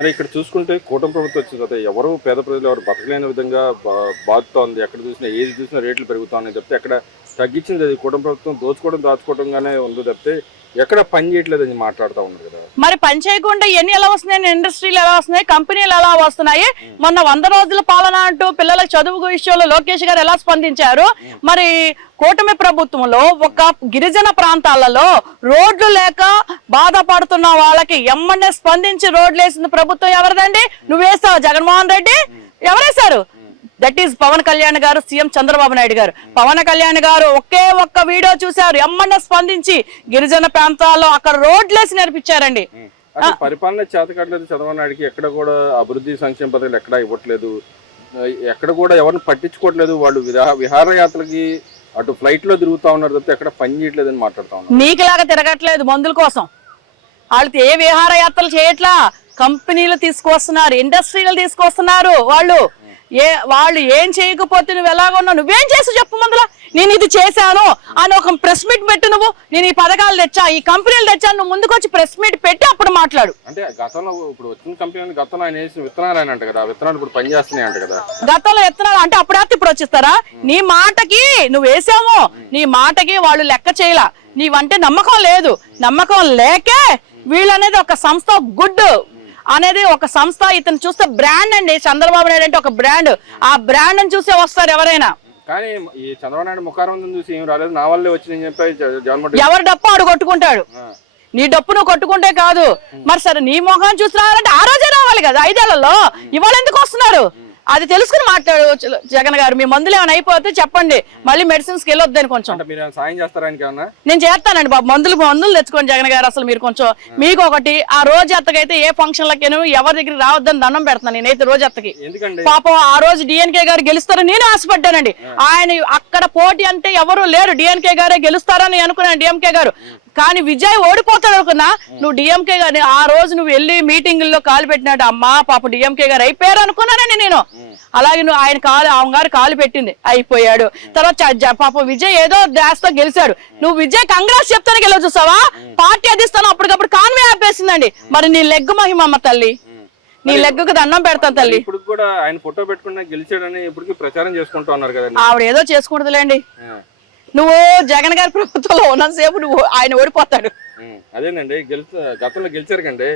మరి ఇక్కడ చూసుకుంటే కూటమి ప్రభుత్వం వచ్చిన తర్వాత ఎవరు పేద ప్రజలు ఎవరు బతకలేని విధంగా బాధతోంది. ఎక్కడ చూసినా ఏది చూసినా రేట్లు పెరుగుతున్నాయి తప్పితే ఎక్కడ తగ్గించింది అది కూటమి ప్రభుత్వం దోచుకోవడం దాచుకోవడంగానే ఉంది తప్పితే ఎక్కడ పని చేయట్లేదని మాట్లాడుతూ ఉన్నారు కదా. మరి పని చేయకుండా ఎన్ని ఎలా వస్తున్నాయి, ఇండస్ట్రీలు ఎలా వస్తున్నాయి, కంపెనీలు ఎలా వస్తున్నాయి. మొన్న 100 రోజుల పాలన అంటూ పిల్లల చదువు విషయంలో లోకేష్ గారు ఎలా స్పందించారు. మరి కూటమి ప్రభుత్వంలో ఒక గిరిజన ప్రాంతాలలో రోడ్లు లేక బాధపడుతున్న వాళ్ళకి ఎమ్మనే స్పందించి రోడ్లు వేసిన ప్రభుత్వం ఎవరిదండి? నువ్వు వేస్తావు జగన్మోహన్ రెడ్డి? ఎవరేశారు? దట్ ఈస్ పవన్ కళ్యాణ్ గారు, సీఎం చంద్రబాబు నాయుడు గారు. పవన్ కళ్యాణ్ గారు ఒకే ఒక్క వీడియో చూశారు, ఎమ్మనే స్పందించి గిరిజన ప్రాంతాల్లో అక్కడ రోడ్లేసి నేర్పించారండి. పరిపాలన చేతకట్లేదు చంద్రబాబు నాయుడికి. ఎక్కడ కూడా అభివృద్ధి సంక్షేమ పథకాలు ఎక్కడా ఇవ్వట్లేదు, ఎక్కడ కూడా ఎవరిని పట్టించుకోవట్లేదు. వాళ్ళు విహారయాత్రలకి అటు ఫ్లైట్ లో తిరుగుతా ఉన్నారు తప్పితే ఎక్కడ పని చేయట్లేదు అని మాట్లాడుతా ఉన్నారు. నీకులాగా తిరగట్లేదు మందుల కోసం. వాళ్ళు ఏ విహారయాత్రలు చేయట్లా, కంపెనీలు తీసుకొస్తున్నారు, ఇండస్ట్రీలు తీసుకొస్తున్నారు. వాళ్ళు ఏం చేయకపోతే నువ్వు ఎలాగున్నావు, నువ్వేం చేసి చెప్పు. మందులో నేను ఇది చేశాను అని ఒక ప్రెస్ మీట్ పెట్టు. నువ్వు నేను ఈ పథకాలు తెచ్చా, ఈ కంపెనీలు తెచ్చా, నువ్వు ముందుకు వచ్చి ప్రెస్ మీట్ పెట్టి అప్పుడు మాట్లాడు. అంటే గతంలో ఇప్పుడు వచ్చిన కంపెనీలు గతంలో ఆయన వేసిన విత్తనాలు ఆయన అంట కదా, విత్తనాలు ఇప్పుడు పని చేస్తున్నాయి అంట కదా. గతంలో విత్తనాలు అంటే అప్పుడు ఇప్పుడు వచ్చిస్తారా? నీ మాటకి నువ్వు వేసాము, నీ మాటకి వాళ్ళు లెక్క చేయలా. నీవంటే నమ్మకం లేదు. నమ్మకం లేకే వీళ్ళనేది ఒక సంస్థ గుడ్ అనేది ఒక సంస్థ. ఇతను చూస్తే బ్రాండ్ అండి. చంద్రబాబు నాయుడు అంటే ఒక బ్రాండ్. ఆ బ్రాండ్ అని చూసే వస్తారు ఎవరైనా. కానీ ఈ చంద్రబాబు నాయుడు ముఖారం చూసి ఏం రాలేదు, నా వల్లే వచ్చిందని చెప్పి జగన్మోహన్. ఎవరి డప్పు ఆడు కొట్టుకుంటాడు. నీ డప్పు నువ్వు కొట్టుకుంటే కాదు. మరి సరే నీ ముఖం చూసి రావాలంటే ఆ రోజే రావాలి కదా, 5 ఏళ్లలో. ఇవాళ ఎందుకు వస్తున్నారు అది తెలుసుకుని మాట్లాడు. జగన్ గారు మీ మందులు ఏమైనా అయిపోతే చెప్పండి, మళ్ళీ మెడిసిన్స్ కి వెళ్ళొద్దని కొంచెం. సాయం చేస్తారా? నేను చేస్తానండి బాబు, మందులు తెచ్చుకోండి జగన్ గారు. అసలు మీరు కొంచెం మీకు ఒకటి ఆ రోజు ఎత్తకైతే ఏ ఫంక్షన్ లకి ఎవరి దగ్గరికి రావద్దని దండం పెడతాను నేనైతే రోజు ఎత్తకి. పాపం ఆ రోజు డిఎన్కే గారు గెలుస్తారని నేను ఆశపడ్డానండి. ఆయన అక్కడ పోటీ అంటే ఎవరు లేరు, డిఎన్కే గారే గెలుస్తారని అనుకున్నాను, డిఎంకే గారు. కానీ విజయ్ ఓడిపోతాడు అనుకున్నా. నువ్వు డిఎంకే గారు ఆ రోజు నువ్వు వెళ్ళి మీటింగుల్లో కాలు పెట్టినాడు. అమ్మా పాప డిఎంకే గారు అయిపోయారు అనుకున్నానండి నేను. అలాగే నువ్వు ఆయన గారు కాలు పెట్టింది, అయిపోయాడు. తర్వాత పాప విజయ్ ఏదో డాస్తో గెలిచాడు. నువ్వు విజయ్ కంగ్రాట్స్ చెప్తాను గెలవ చూసావా, పార్టీ అదిస్తాను అప్పటికప్పుడు కాన్వే ఆపేసిందండి. మరి నీ లెగ్గు మహిమమ్మ తల్లి, నీ లెగ్గుకు దండం పెడతాను తల్లి. ఇప్పుడు కూడా ఆయన ఫోటో పెట్టుకున్నా గెలిచాడని ఇప్పటికీ ప్రచారం చేసుకుంటా ఉన్నారు కదా. ఆవిడ ఏదో చేసుకుంటుందిలేండి. నువ్వు జగన్ గారి ప్రభుత్వంలో ఉన్నంతసేపు నువ్వు ఆయన ఓడిపోతాడు. అదేనండి, గతంలో గెలిచారు కండి.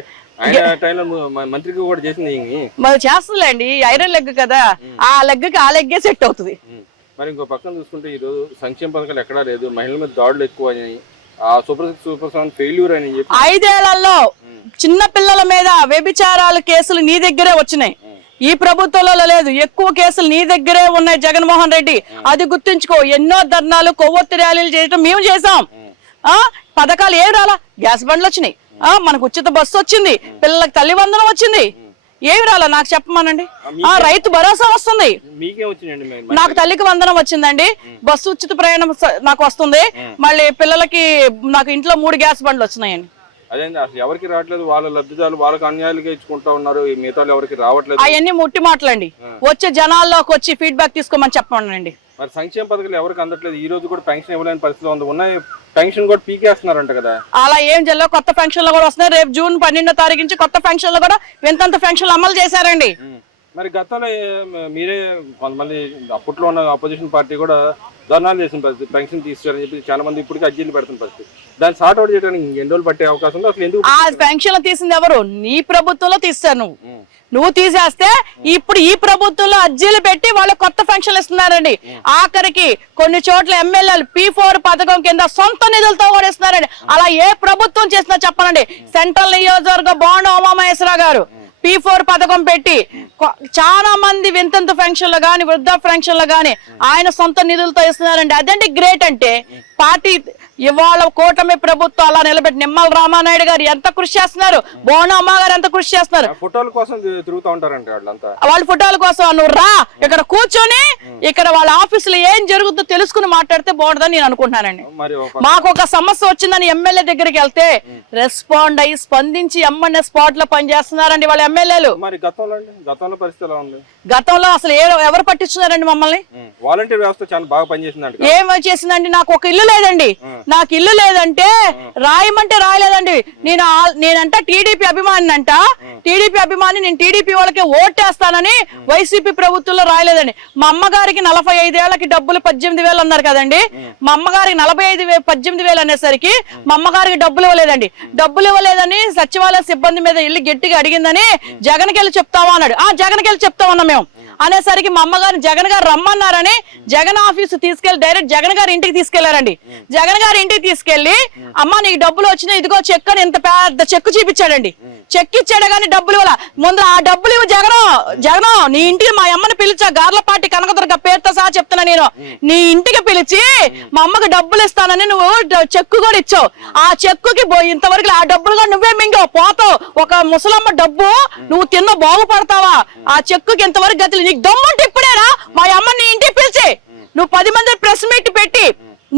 ఆయన టైంలో మంత్రికి కూడా చేసింది మరి చేస్తుందిలేండి. ఐరన్ లెగ్ కదా, ఆ లెగ్కి ఆ లెగ్గే సెట్ అవుతుంది. మరి ఇంకో పక్కన చూసుకుంటే ఈరోజు సంక్షేమ పథకాలు ఎక్కడా లేదు, మహిళల మీద దాడులు ఎక్కువ అని, ఆ సూపర్ ఫెయిల్యూర్ అని చెప్పి 5 ఏళ్లలో చిన్న పిల్లల మీద వ్యభిచారాల కేసులు నీ దగ్గరే వచ్చినాయి. ఈ ప్రభుత్వంలో లేదు. ఎక్కువ కేసులు నీ దగ్గరే ఉన్నాయి జగన్మోహన్ రెడ్డి, అది గుర్తుంచుకో. ఎన్నో ధర్నాలు, కొవ్వొత్తి ర్యాలీలు చేయడం మేము చేసాం. పథకాలు ఏం రాలా? గ్యాస్ బండ్లు వచ్చినాయి, మనకు ఉచిత బస్సు వచ్చింది, పిల్లలకు తల్లి వందనం వచ్చింది. ఏమి రాలా నాకు చెప్పమానండి. రైతు భరోసా వస్తుంది, నాకు తల్లికి వందనం వచ్చిందండి, బస్సు ఉచిత ప్రయాణం నాకు వస్తుంది. మళ్ళీ పిల్లలకి నాకు ఇంట్లో 3 గ్యాస్ బండ్లు వచ్చినాయండి. అదే అసలు ఎవరికి రావట్లేదు, వాళ్ళ లబ్ధిదారులు వాళ్ళకి అన్యాయాలుగా ఇచ్చుకుంటా ఉన్నారు, ఈ మిగతా ఎవరికి రావట్లేదు. అవన్నీ ముట్టి మాటలండి. వచ్చే జనాల్లోకి వచ్చి ఫీడ్బ్యాక్ తీసుకోమని చెప్పండి. మరి సంక్షేమ పథకాలు ఎవరికి అందట్లేదు. ఈ రోజు కూడా పెన్షన్ ఇవ్వలేని పరిస్థితిలో ఉంది. ఉన్నాయి పెన్షన్ కూడా పీకేస్తున్నారంట కదా. అలా ఏం జల్లో కొత్త పెన్షన్లు కూడా వస్తున్నాయి. రేపు జూన్ 12వ తారీఖు నుంచి కొత్త పెన్షన్లు కూడా వింతంత పెన్షన్లు అమలు చేశారండి. మరి గతంలో మీరే కొంతమంది అప్పట్లో ఉన్న అపోజిషన్ పార్టీ కూడా ధర్నాలు చేసిన పరిస్థితి, పెన్షన్ తీసుకోవాలని చెప్పి చాలా మంది ఇప్పటికీ అర్జీలు పెడుతున్న పరిస్థితి. దాన్ని సార్ట్ అవుట్ చేయడానికి ఎన్ని రోజులు పట్టే అవకాశం ఉంది? అసలు ఎందుకు ఆ పెన్షన్లు తీసింది ఎవరు? నీ ప్రభుత్వంలో తీస్తారు. నువ్వు తీసేస్తే ఇప్పుడు ఈ ప్రభుత్వంలో అర్జీలు పెట్టి వాళ్ళు కొత్త పెన్షన్లు ఇస్తున్నారండి. ఆఖరికి కొన్ని చోట్ల ఎమ్మెల్యేలు P4 పథకం కింద సొంత నిధులతో కూడా ఇస్తున్నారండి. అలా ఏ ప్రభుత్వం చేసినా చెప్పనండి. సెంట్రల్ నియోజకవర్గ బోండా ఉమామహేశ్వరరావు గారు P4 పథకం పెట్టి చాలా మంది వింతంత పెన్షన్లు గాని, వృద్ధ పెన్షన్లు గాని ఆయన సొంత నిధులతో ఇస్తున్నారండి. అదండి గ్రేట్ అంటే. పార్టీ ఇవాళ కూటమి ప్రభుత్వం అలా నిలబెట్టి నిమ్మల రామానాయుడు గారు ఎంత కృషి చేస్తున్నారు, బోనమ్మ గారు ఎంత కృషి చేస్తున్నారు. ఫోటోల కోసం తిరుగుతూ ఉంటారంటే వాళ్ళ ఫోటోల కోసం. నువ్వు రా ఇక్కడ కూర్చొని ఇక్కడ వాళ్ళ ఆఫీసులో ఏం జరుగుతుందో తెలుసుకుని మాట్లాడితే బాగుంటుందని నేను అనుకుంటున్నానండి. మాకు ఒక సమస్య వచ్చిందని ఎమ్మెల్యే దగ్గరికి వెళ్తే రెస్పాండ్ అయ్యి స్పందించి ఎమ్మెల్యే స్పాట్ లో పనిచేస్తున్నారండి వాళ్ళ ఎమ్మెల్యేలు. మరి గతంలో పరిస్థితి ఎలా ఉంది? గతంలో అసలు ఎవరు పట్టించున్నారండి మమ్మల్ని? వాలంటీర్ వ్యవస్థ చాలా బాగా పనిచేసిందండి. ఏం చేసిందండి? నాకు ఒక ఇల్లు లేదండి, నాకు ఇల్లు లేదంటే రాయమంటే రాయలేదండి. నేనంట టీడీపీ అభిమాని అంట, టీడీపీ అభిమాని, నేను టీడీపీ వాళ్ళకి ఓటేస్తానని వైసీపీ ప్రభుత్వంలో రాయలేదండి. మా అమ్మగారికి 45 ఏళ్లకి డబ్బులు 18,000 అన్నారు కదండి. మా అమ్మగారికి 18,000 అనేసరికి మా అమ్మగారికి డబ్బులు ఇవ్వలేదండి. డబ్బులు ఇవ్వలేదని సచివాలయ సిబ్బంది మీద ఇల్లు గట్టిగా అడిగిందని జగన్కి వెళ్ళి చెప్తావా అన్నాడు. జగన్కి వెళ్ళి చెప్తామన్నా మేము అనేసరికి మా అమ్మగారిని జగన్ గారు రమ్మన్నారని జగన్ ఆఫీసు తీసుకెళ్లి డైరెక్ట్ జగన్ గారి ఇంటికి తీసుకెళ్లారండి. జగన్ గారి ఇంటికి తీసుకెళ్లి అమ్మ నీకు డబ్బులు వచ్చినాయి, ఇదిగో చెక్ అని ఎంత పెద్ద చెక్ చూపించాడండి. చెక్ ఇచ్చాడు కానీ డబ్బులు ఇవ్వాల. ముందు ఆ డబ్బులు ఇవ్వు జగన్ నీ ఇంటికి మా అమ్మని పిలిచా, గార్లపాటి కనకదుర్గ పేరుతో సహా చెప్తున్నా నేను, నీ ఇంటికి పిలిచి మా అమ్మకి డబ్బులు ఇస్తానని నువ్వు చెక్కు కూడా ఇచ్చావు. ఆ చెక్కుకి ఇంతవరకు ఆ డబ్బులు కూడా నువ్వే మింగావు, పోతావు. ఒక ముసలమ్మ డబ్బు నువ్వు తిన్న బాగుపడతావా? ఆ చెక్కుకి ఇంతవరకు గతులు. నీకు దమ్ముంటే ఇప్పుడేనా మా అమ్మని నీ ఇంటికి పిలిచి నువ్వు 10 మంది ప్రెస్ మీట్ పెట్టి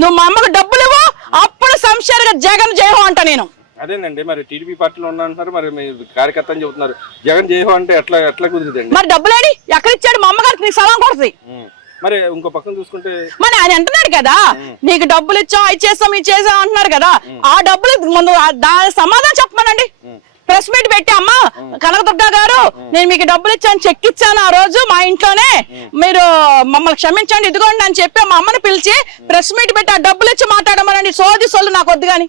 నువ్వు మా అమ్మకు డబ్బులు ఇవ్వు, అప్పుడు సంశయంగా జగన్ జయహో అంట నేను. అదేనండి, మరి టీడీపీ పార్టీలో ఉన్నా అంటున్నారు, మరి మీ కార్యకర్త అని చెబుతున్నారు. జగన్ జయహో అంటే ఎట్లా కుదురుతుందండి? మరి డబ్బులేడి ఎక్కడ ఇచ్చాడు? మా అమ్మగారికి నీకు సలాం కొడుతుంది. మరి ఇంకో పక్కన చూసుకుంటే మరి ఆయన అంటున్నాడు కదా, నీకు డబ్బులు ఇచ్చాం, ఇది చేస్తాం, ఇది చేసాం అంటున్నారు కదా. ఆ డబ్బులు ముందు దాని సమాధానం చెప్పమనండి. ప్రెస్ మీట్ పెట్టి అమ్మా కనకదుర్గ గారు నేను మీకు డబ్బులు ఇచ్చాను, చెక్ ఇచ్చాను ఆ రోజు మా ఇంట్లోనే, మీరు మమ్మల్ని క్షమించండి ఇదిగోండి అని చెప్పి మా అమ్మని పిలిచి ప్రెస్ మీట్ పెట్టి ఆ డబ్బులు ఇచ్చి మాట్లాడమనండి. సోలు నాకు వద్దు కానీ.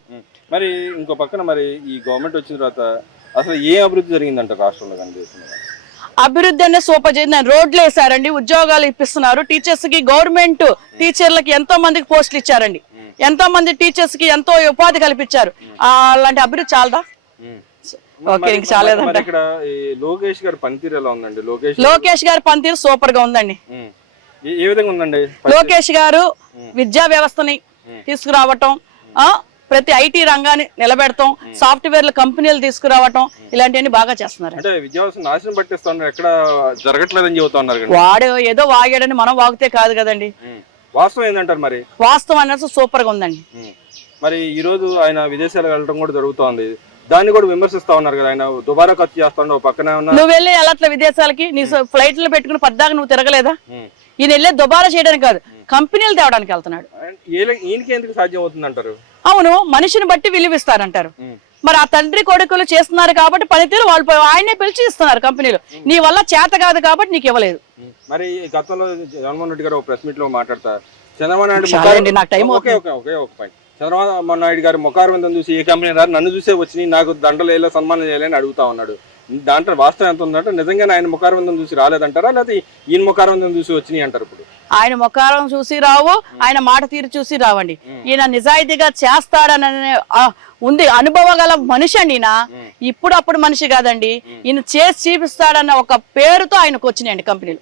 మరి ఇంకో పక్కన మరి ఈ గవర్నమెంట్ వచ్చిన తర్వాత అసలు ఏ అభివృద్ధి జరిగిందంట రాష్ట్రంలో? అభివృద్ధి అనే సూపర్ చేసింది. రోడ్లు వేసారండి, ఉద్యోగాలు ఇప్పిస్తున్నారు. టీచర్స్ కి గవర్నమెంట్ టీచర్లకి ఎంతో మందికి పోస్టులు ఇచ్చారండి. ఎంతో మంది టీచర్స్ కి ఎంతో ఉపాధి కల్పించారు. అలాంటి అభివృద్ధి చాలదా? ఇక్కడ లోకేష్ గారి పనితీరు ఎలా ఉందండి? లోకేష్ గారి పనితీరు సూపర్ గా ఉందండి. ఏ విధంగా ఉందండి? లోకేష్ గారు విద్యా వ్యవస్థని తీసుకురావటం, ప్రతి ఐటీ రంగాన్ని నిలబెడతాం, సాఫ్ట్వేర్ల కంపెనీలు తీసుకురావటం, ఇలాంటివన్నీ బాగా చేస్తున్నారు. అంటే విద్యా వ్యవస్థ నాశనం పట్టిస్తున్నారు, ఎక్కడ జరగట్లేదని చెబుతున్నారు. వాడు ఏదో వాగాడని మనం వాగితే కాదు కదండి. వాస్తవం ఏంటంటారు? మరి వాస్తవం అనేది సూపర్ గా ఉందండి. మరి ఈ రోజు ఆయన విదేశాలకు వెళ్ళడం కూడా జరుగుతోంది, దాన్ని కూడా విమర్శిస్తా ఉన్నారు కదా. ఆయన దుబారా ఖర్చు చేస్తాడు పక్కనే ఉన్నా. నువ్వు వెళ్ళి ఎలా విదేశాలకి నీ ఫ్లైట్లు పెట్టుకుని పద్దాక నువ్వు తిరగలేదా? ఈయన వెళ్ళే దుబారా చేయడానికి కాదు, కంపెనీలు తేవడానికి వెళ్తున్నాడు. ఈయనకి ఎందుకు సాధ్యం అవుతుంది అంటారు? అవును, మనిషిని బట్టి విలువిస్తారంటారు. మరి ఆ తండ్రి కొడుకులు చేస్తున్నారు కాబట్టి పనితీరు వాళ్ళు ఆయనే పిలిచి ఇస్తున్నారు కంపెనీలు. నీ వల్ల చేత కాదు కాబట్టి నీకు ఇవ్వలేదు. మరి గతంలో జగన్మోహన్ రెడ్డి గారు ప్రెస్ మీట్ లో మాట్లాడతారు, చంద్రబాబు నాయుడు చంద్రబాబు నాయుడు గారు ముఖారవిందం చూసి ఏ కంపెనీ రారు, నన్ను చూసే వచ్చి నాకు దండలు వేయాలి, సన్మానం చేయాలని అడుగుతా ఉన్నాడు. దాంట్లో వాస్తవం ఎంత ఉందంటే నిజంగానే ఆయన ముఖారవిందం చూసి రాలేదంటారా, లేకపోతే ఈయన ముఖారవిందం చూసి వచ్చినాయి అంటారు? ఇప్పుడు ఆయన ముఖారం చూసి రావు, ఆయన మాట తీరు చూసి రావండి. ఈయన నిజాయితీగా చేస్తాడని ఉంది, అనుభవ గల మనిషి అండి. ఈయన ఇప్పుడు అప్పుడు మనిషి కాదండి, ఈయన చేసి చూపిస్తాడన్న ఒక పేరుతో ఆయనకు వచ్చినాయండి కంపెనీలు.